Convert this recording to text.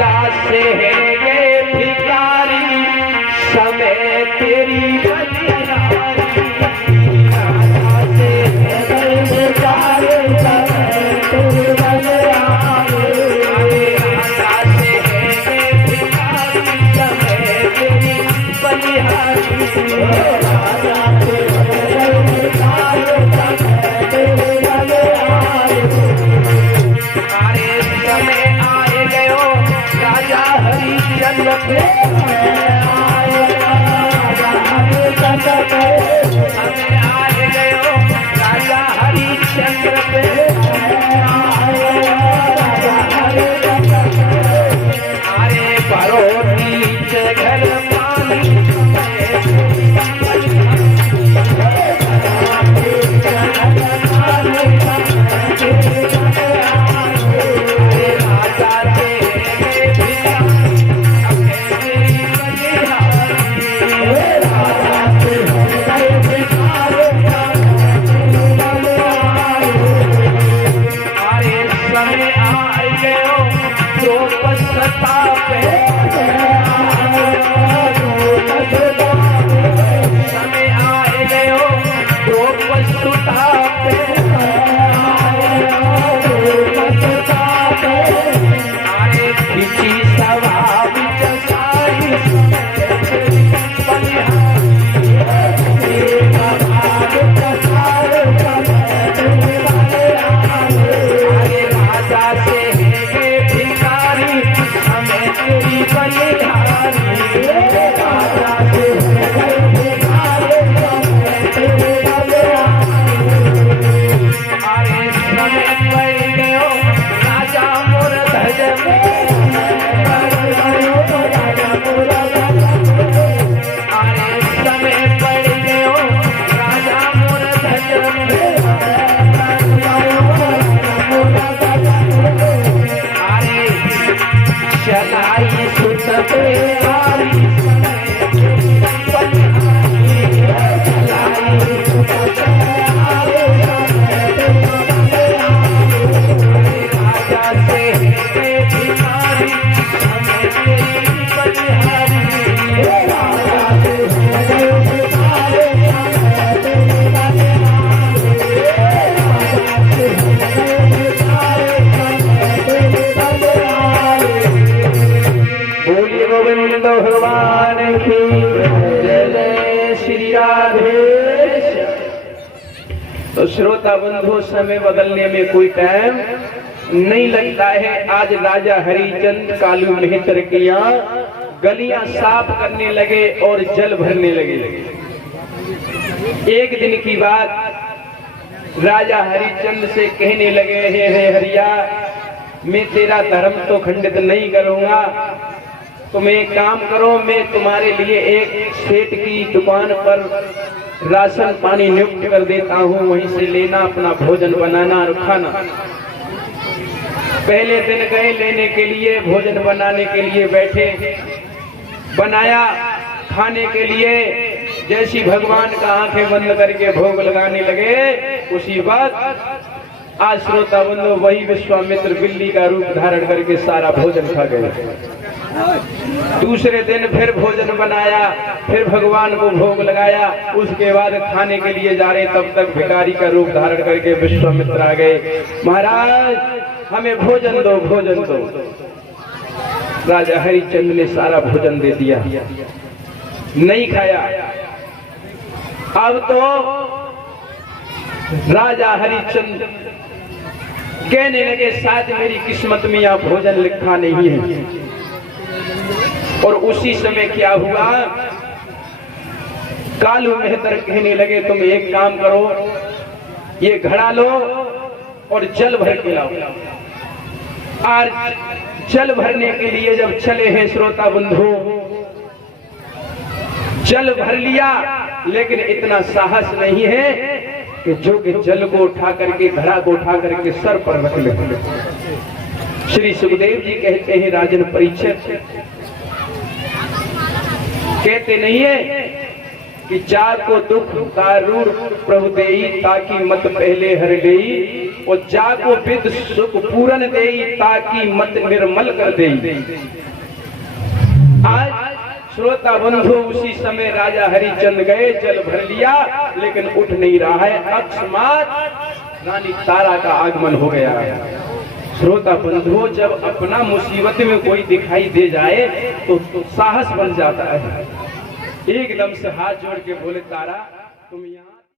राजा से है ये भिखारी समय तेरी बलिहारी। राजा से है ये भिखारी समय तेरी बलिहारी। राजा से है ये भिखारी समय तेरी बलिहारी। राजा से है ये भिखारी समय तेरी बलिहारी। अरे समय आए गयो राजा हरिश्चंद्र पे, समय आए गयो राजा हरिश्चंद्र पे। अरे भरो नीच घर पानी भगवान की जय श्री राधे। तो श्रोता बंधु, समय बदलने में कोई टाइम नहीं लगता है। आज राजा हरिचंद कालू मेहतर के यहाँ गलियां साफ करने लगे और जल भरने लगे। एक दिन की बात, राजा हरिचंद से कहने लगे, हे हरिया, मैं तेरा धर्म तो खंडित नहीं करूंगा, तुम एक काम करो, मैं तुम्हारे लिए एक सेठ की दुकान पर राशन पानी नियुक्त कर देता हूँ, वहीं से लेना, अपना भोजन बनाना और खाना। पहले दिन गए लेने के लिए, भोजन बनाने के लिए बैठे, बनाया खाने के लिए। जैसी भगवान का आंखें बंद करके भोग लगाने लगे, उसी वक्त आज श्रोता बंधु वही विश्वामित्र बिल्ली का रूप धारण करके सारा भोजन खा गए। दूसरे दिन फिर भोजन बनाया, फिर भगवान को भोग लगाया, उसके बाद खाने के लिए जा रहे, तब तक भिखारी का रूप धारण करके विश्वामित्र आ गए। महाराज, हमें भोजन दो, भोजन दो। राजा हरिचंद ने सारा भोजन दे दिया, नहीं खाया। अब तो राजा हरिचंद कहने लगे, शायद मेरी किस्मत में यह भोजन लिखा नहीं है। और उसी समय क्या हुआ, कालू मेहतर कहने लगे, तुम एक काम करो, ये घड़ा लो और जल भर के लाओ। और जल भरने के लिए जब चले हैं श्रोता बंधु, जल भर लिया, लेकिन इतना साहस नहीं है कि जो कि जल को उठा करके, घड़ा को उठा करके सर पर रख ले। श्री सुखदेव जी कहते हैं, राजन परीक्षित, कहते नहीं है कि जार को दुख कारूर प्रभु देई, ताकि मत पहले हर गई, और जाको विद सुख पूरन देई ताकि मत निर्मल कर देई। आज श्रोता बंधु उसी समय राजा हरिचंद गए, जल भर लिया, लेकिन उठ नहीं रहा है। अकस्मात रानी तारा का आगमन हो गया है। श्रोता बंधु, जब अपना मुसीबत में कोई दिखाई दे जाए तो साहस बन जाता है। एकदम से हाथ जोड़ के बोले, तारा तुम यहाँ